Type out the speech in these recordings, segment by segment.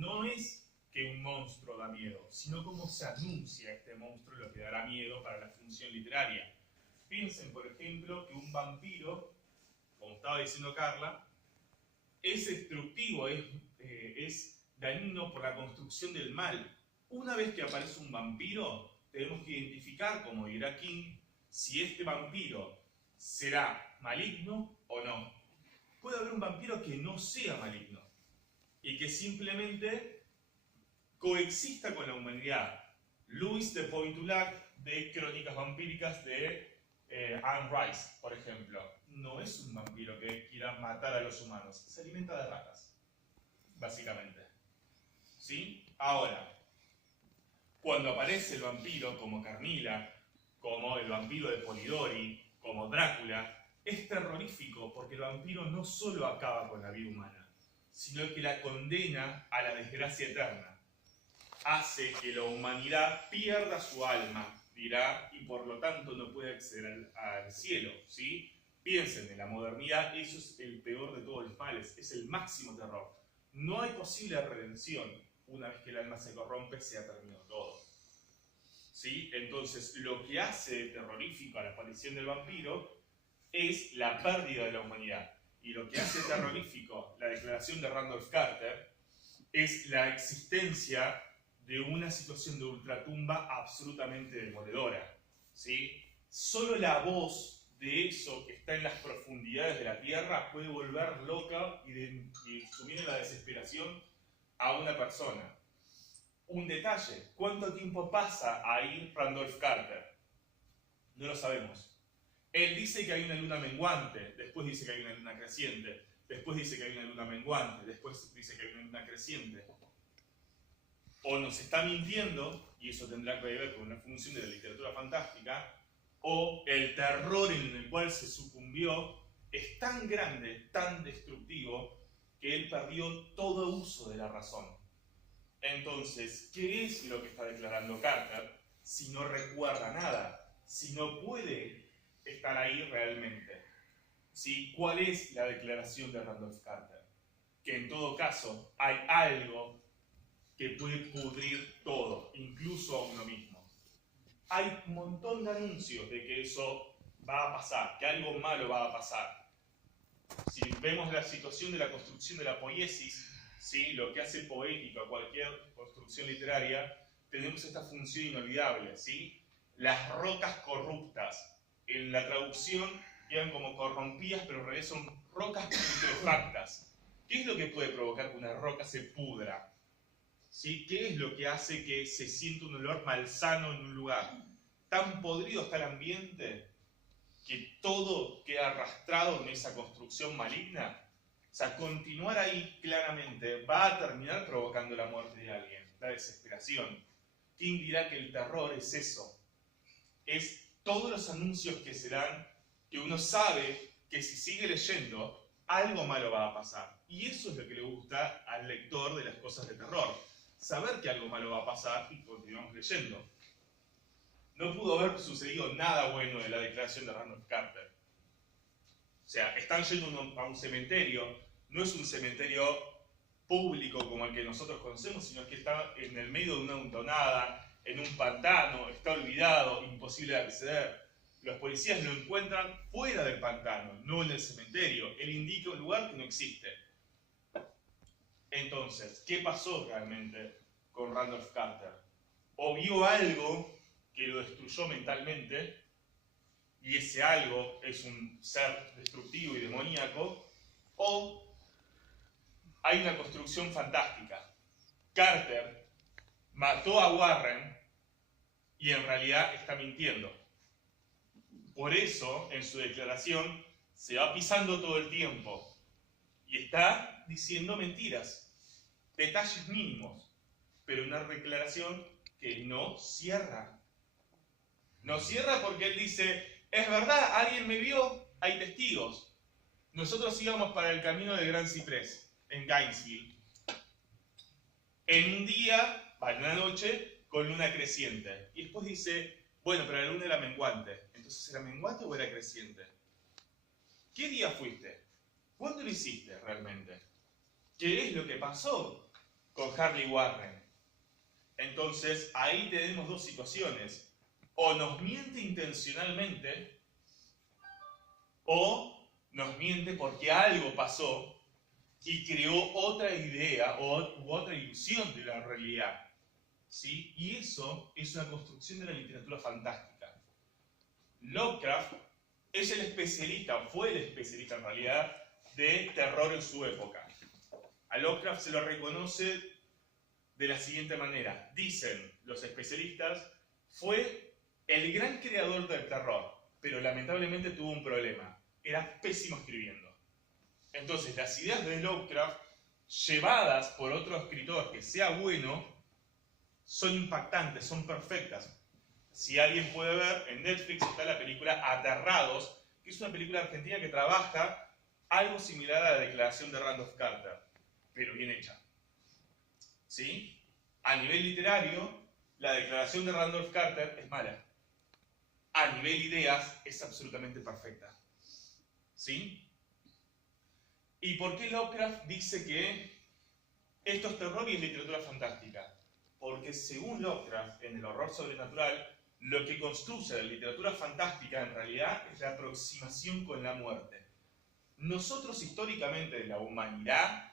no es que un monstruo da miedo, sino cómo se anuncia este monstruo lo que dará miedo para la función literaria. Piensen, por ejemplo, que un vampiro, como estaba diciendo Carla, es destructivo, es dañino por la construcción del mal. Una vez que aparece un vampiro, tenemos que identificar, como dirá King, si este vampiro será maligno o no. Puede haber un vampiro que no sea maligno y que simplemente coexista con la humanidad. Louis de Pointulac, de Crónicas Vampíricas de Anne Rice, por ejemplo, no es un vampiro que quiera matar a los humanos, se alimenta de ratas, básicamente. ¿Sí? Ahora, cuando aparece el vampiro como Carmilla, como el vampiro de Polidori, como Drácula, es terrorífico porque el vampiro no solo acaba con la vida humana, sino que la condena a la desgracia eterna. Hace que la humanidad pierda su alma, dirá, y por lo tanto no puede acceder al cielo, ¿sí? Piensen, en la modernidad eso es el peor de todos los males, es el máximo terror. No hay posible redención. Una vez que el alma se corrompe, se ha terminado todo. ¿Sí? Entonces, lo que hace terrorífico a la aparición del vampiro es la pérdida de la humanidad. Y lo que hace terrorífico la declaración de Randolph Carter es la existencia de una situación de ultratumba absolutamente demoledora. ¿Sí? Solo la voz de eso que está en las profundidades de la tierra puede volver loca y sumir en la desesperación a una persona. Un detalle, ¿cuánto tiempo pasa ahí Randolph Carter? No lo sabemos. Él dice que hay una luna menguante, después dice que hay una luna creciente, después dice que hay una luna menguante, después dice que hay una luna creciente. O nos está mintiendo, y eso tendrá que ver con una función de la literatura fantástica, o el terror en el cual se sucumbió es tan grande, tan destructivo, que él perdió todo uso de la razón. Entonces, ¿qué es lo que está declarando Carter si no recuerda nada? Si no puede estar ahí realmente. ¿Sí? ¿Cuál es la declaración de Randolph Carter? Que en todo caso hay algo que puede pudrir todo, incluso a uno mismo. Hay un montón de anuncios de que eso va a pasar, que algo malo va a pasar. Si vemos la situación de la construcción de la poiesis, ¿sí? Lo que hace poético a cualquier construcción literaria, tenemos esta función inolvidable, ¿sí? Las rocas corruptas. En la traducción quedan como corrompidas, pero en realidad son rocas putrefactas. ¿Qué es lo que puede provocar que una roca se pudra? ¿Sí? ¿Qué es lo que hace que se sienta un olor malsano en un lugar? Tan podrido está el ambiente que todo queda arrastrado en esa construcción maligna. O sea, continuar ahí claramente va a terminar provocando la muerte de alguien, la desesperación. ¿Quién dirá que el terror es eso? Es todos los anuncios que se dan, que uno sabe que si sigue leyendo, algo malo va a pasar. Y eso es lo que le gusta al lector de las cosas de terror. Saber que algo malo va a pasar y continuamos leyendo. No pudo haber sucedido nada bueno de la declaración de Randolph Carter. O sea, están yendo a un cementerio, no es un cementerio público como el que nosotros conocemos, sino que está en el medio de una hondonada, en un pantano, está olvidado, imposible de acceder. Los policías lo encuentran fuera del pantano, no en el cementerio. Él indica un lugar que no existe. Entonces, ¿qué pasó realmente con Randolph Carter? O vio algo que lo destruyó mentalmente, y ese algo es un ser destructivo y demoníaco, o hay una construcción fantástica. Carter mató a Warren y en realidad está mintiendo. Por eso, en su declaración, se va pisando todo el tiempo y está diciendo mentiras, detalles mínimos, pero una declaración que no cierra. No cierra porque él dice, es verdad, alguien me vio, hay testigos. Nosotros íbamos para el camino del Gran Ciprés, en Gainesville. En un día, en una noche, con luna creciente. Y después dice, bueno, pero la luna era menguante. Entonces, ¿era menguante o era creciente? ¿Qué día fuiste? ¿Cuándo lo hiciste realmente? ¿Qué es lo que pasó con Harley Warren. Entonces, ahí tenemos dos situaciones. O nos miente intencionalmente, o nos miente porque algo pasó y creó otra idea u otra ilusión de la realidad. ¿Sí? Y eso es una construcción de la literatura fantástica. Lovecraft es el especialista, o fue el especialista en realidad, de terror en su época. A Lovecraft se lo reconoce de la siguiente manera. Dicen los especialistas, fue el gran creador del terror, pero lamentablemente tuvo un problema. Era pésimo escribiendo. Entonces, las ideas de Lovecraft, llevadas por otro escritor que sea bueno, son impactantes, son perfectas. Si alguien puede ver, en Netflix está la película Aterrados, que es una película argentina que trabaja algo similar a la declaración de Randolph Carter, pero bien hecha. ¿Sí? A nivel literario, la declaración de Randolph Carter es mala. A nivel ideas, es absolutamente perfecta. ¿Sí? ¿Y por qué Lovecraft dice que esto es terror y es literatura fantástica? Porque según Lovecraft, en el horror sobrenatural, lo que construye la literatura fantástica en realidad es la aproximación con la muerte. Nosotros históricamente, la humanidad,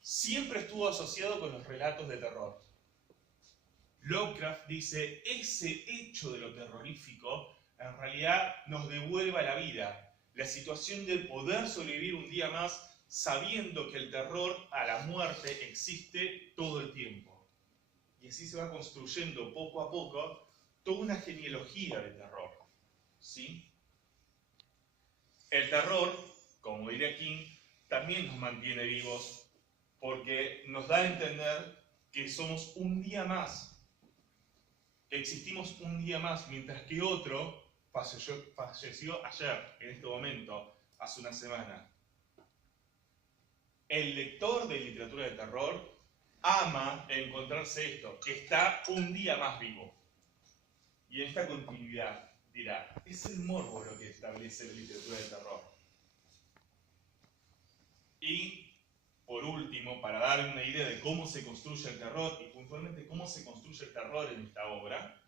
siempre estuvo asociado con los relatos de terror. Lovecraft dice, ese hecho de lo terrorífico en realidad nos devuelve a la vida. La situación de poder sobrevivir un día más sabiendo que el terror a la muerte existe todo el tiempo. Y así se va construyendo poco a poco toda una genealogía de terror. ¿Sí? El terror, como diría King, también nos mantiene vivos porque nos da a entender que somos un día más, que existimos un día más, mientras que otro falleció ayer, en este momento, hace una semana. El lector de literatura de terror ama encontrarse esto, que está un día más vivo. Y en esta continuidad dirá, es el morbo lo que establece la literatura de terror. Y, por último, para dar una idea de cómo se construye el terror, y puntualmente cómo se construye el terror en esta obra,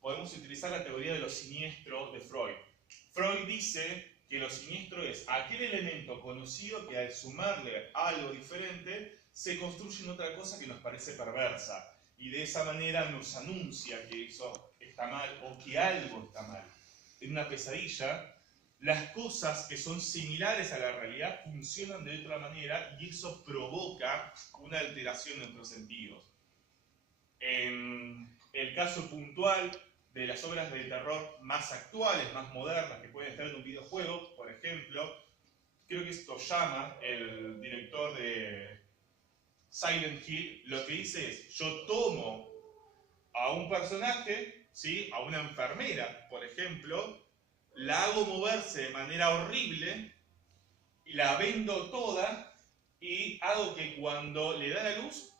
podemos utilizar la teoría de lo siniestro de Freud. Freud dice que lo siniestro es aquel elemento conocido que al sumarle algo diferente se construye en otra cosa que nos parece perversa y de esa manera nos anuncia que eso está mal o que algo está mal. En una pesadilla, las cosas que son similares a la realidad funcionan de otra manera y eso provoca una alteración en nuestros sentidos. En el caso puntual de las obras de terror más actuales, más modernas, que pueden estar en un videojuego, por ejemplo, creo que es Toyama, el director de Silent Hill, lo que dice es, yo tomo a un personaje, ¿sí? A una enfermera, por ejemplo, la hago moverse de manera horrible, y la vendo toda, y hago que cuando le da la luz,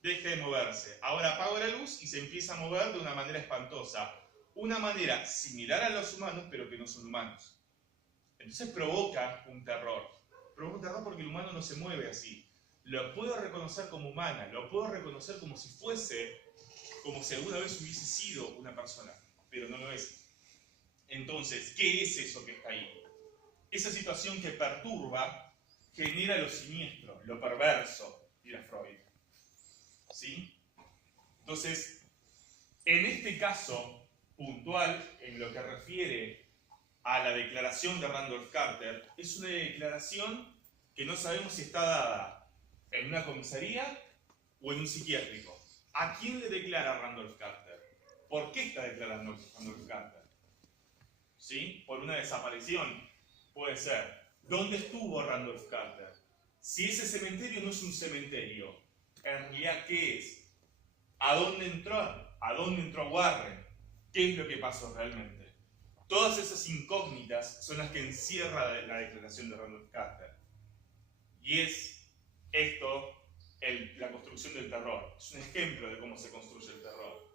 deje de moverse. Ahora apago la luz y se empieza a mover de una manera espantosa. Una manera similar a los humanos, pero que no son humanos. Entonces provoca un terror. Provoca un terror porque el humano no se mueve así. Lo puedo reconocer como humana, lo puedo reconocer como si fuese, como si alguna vez hubiese sido una persona, pero no lo es. Entonces, ¿qué es eso que está ahí? Esa situación que perturba genera lo siniestro, lo perverso, dirá Freud. ¿Sí? Entonces, en este caso puntual, en lo que refiere a la declaración de Randolph Carter, es una declaración que no sabemos si está dada en una comisaría o en un psiquiátrico. ¿A quién le declara Randolph Carter? ¿Por qué está declarando Randolph Carter? ¿Sí? ¿Por una desaparición? Puede ser. ¿Dónde estuvo Randolph Carter? Si ese cementerio no es un cementerio, en realidad, ¿qué es? ¿A dónde entró? ¿A dónde entró Warren? ¿Qué es lo que pasó realmente? Todas esas incógnitas son las que encierra la declaración de Randolph Carter. Y es esto la construcción del terror. Es un ejemplo de cómo se construye el terror.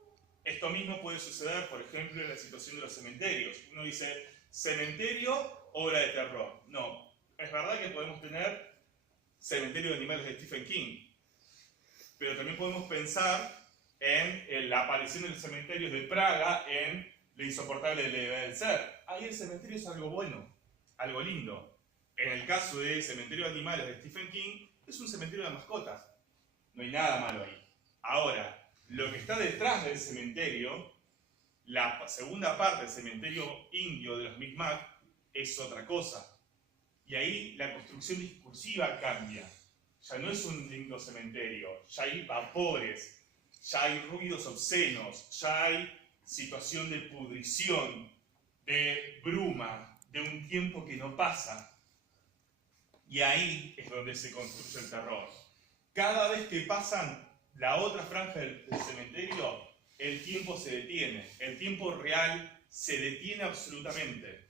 Esto mismo puede suceder, por ejemplo, en la situación de los cementerios. Uno dice, cementerio, obra de terror. No, es verdad que podemos tener Cementerio de Animales de Stephen King, pero también podemos pensar en la aparición de los cementerios de Praga en Lo insoportable del ser. Ahí el cementerio es algo bueno, algo lindo. En el caso del Cementerio de Animales de Stephen King, es un cementerio de mascotas. No hay nada malo ahí. Ahora, lo que está detrás del cementerio, la segunda parte del cementerio indio de los Mi'kmaq, es otra cosa. Y ahí la construcción discursiva cambia. Ya no es un lindo cementerio, ya hay vapores, ya hay ruidos obscenos, ya hay situación de pudrición, de bruma, de un tiempo que no pasa. Y ahí es donde se construye el terror. Cada vez que pasan la otra franja del cementerio, el tiempo se detiene, el tiempo real se detiene absolutamente.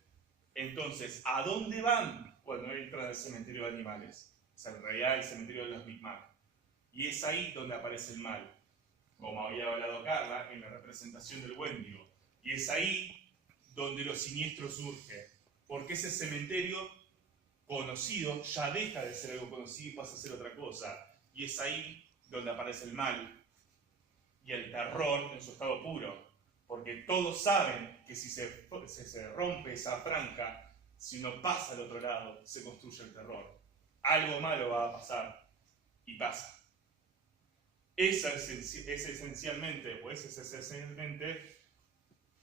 Entonces, ¿a dónde van cuando entran al cementerio de animales? O sea, en realidad el cementerio de los Mi'kmaq. Y es ahí donde aparece el mal, como había hablado Carla, en la representación del Wendigo. Y es ahí donde lo siniestro surge, porque ese cementerio conocido ya deja de ser algo conocido y pasa a ser otra cosa. Y es ahí donde aparece el mal y el terror en su estado puro. Porque todos saben que si se rompe esa franja, si uno pasa al otro lado, se construye el terror. Algo malo va a pasar y pasa. Ese es esencialmente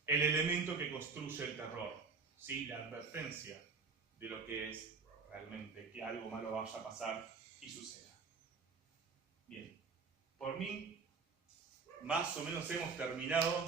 el elemento que construye el terror, ¿sí? La advertencia de lo que es realmente que algo malo vaya a pasar y suceda. Bien, por mí, más o menos hemos terminado